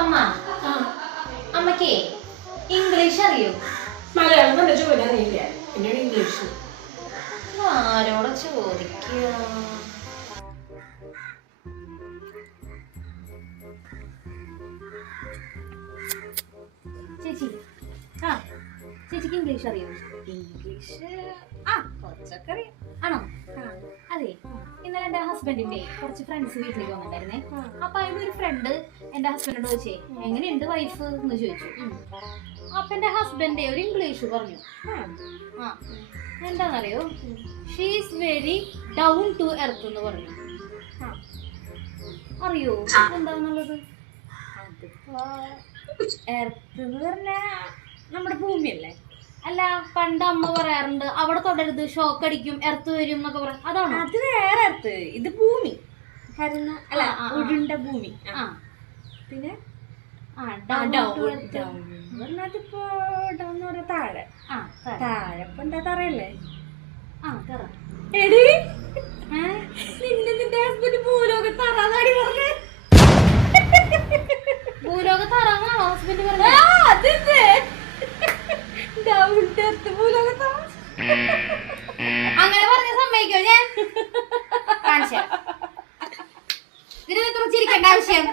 അമ്മ അമ്മക്കേ ഇംഗ്ലീഷ് അറിയോ? മലയാളം നല്ല ജോലി അറിയില്ല, പിന്നെ ഇംഗ്ലീഷ്. ആരോടെ ചോദിക്കുക? ചേച്ചി ചേച്ചിക്ക് ഇംഗ്ലീഷ് അറിയോ? ഇംഗ്ലീഷ് കുറച്ചൊക്കെ അറിയാം. ആണോ? അതെ, ഇന്നലെ എന്റെ ഹസ്ബൻഡിന്റെ കുറച്ച് ഫ്രണ്ട്സ് വീട്ടിലേക്ക് വന്നിട്ടുണ്ടായിരുന്നേ. അപ്പൊ അതിന്റെ ഒരു ഫ്രണ്ട് എന്റെ ഹസ്ബൻഡിനോട് ചോദിച്ചേ എങ്ങനെയുണ്ട് വൈഫ് എന്ന് ചോദിച്ചു. അപ്പൊ എന്റെ ഹസ്ബൻഡ് ഒരു ഇംഗ്ലീഷ് പറഞ്ഞു. എന്താണെന്നറിയോ? She's very down to earth എന്ന് പറഞ്ഞു. അറിയോ എന്താന്നുള്ളത്? അതിപ്പോ എർത്ത് എന്ന് പറഞ്ഞാ നമ്മുടെ ഭൂമിയല്ലേ? അല്ല, പണ്ട് അമ്മ പറയാറുണ്ട് അവിടെ തൊടരുത് ഷോക്ക് അടിക്കും എർത്ത് വരും എന്നൊക്കെ പറയാം. അതാണോ? അത് വേറെ എർത്ത്, ഇത് ഭൂമി. അല്ല, ഉരുണ്ട ഭൂമി. പിന്നെ പറഞ്ഞതിപ്പോ ഡൗൺ എന്ന് പറഞ്ഞ താഴെ. താഴെ ഇപ്പൊ എന്താ തറയല്ലേ? എടി നിന്റെ ഹസ്ബൻഡ് ഭൂലോക തറാന്നാടി പറഞ്ഞേ. ഭൂലോക തറാന്നാണോ ഹസ്ബൻഡ് പറഞ്ഞത്? അങ്ങനെ പറഞ്ഞ സമ്മതിക്കോ? ഞാൻ കാണിച്ചു ഇതിനെ ചിരിക്കേണ്ട ആവശ്യം